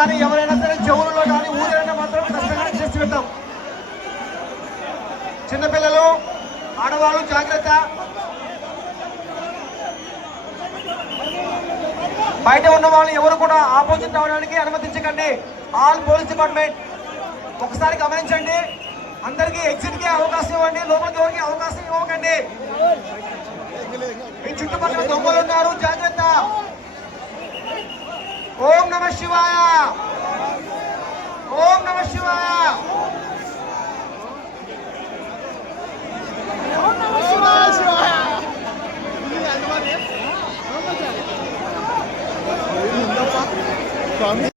కానీ ఎవరైనా సరే చెవులలో కానీ ఊరైనా మాత్రం కష్టంగా చేసి పెట్టాం. చిన్నపిల్లలు ఆడవాళ్ళు జాగ్రత్త. బయట ఉన్న వాళ్ళు ఎవరు కూడా ఆపోజిట్ అవడానికి అనుమతించకండి. ఆల్ పోలీస్ డిపార్ట్మెంట్ ఒకసారి గమనించండి. అందరికీ ఎగ్జిట్ కి అవకాశం ఇవ్వండి, లోపలికి ఎవరికి అవకాశం ఇవ్వకండి. మీ చుట్టుపక్కల దొంగలు ఉన్నారు, జాగ్రత్త. ఓం నమ శివాయ, ఓం నమ శివాయ.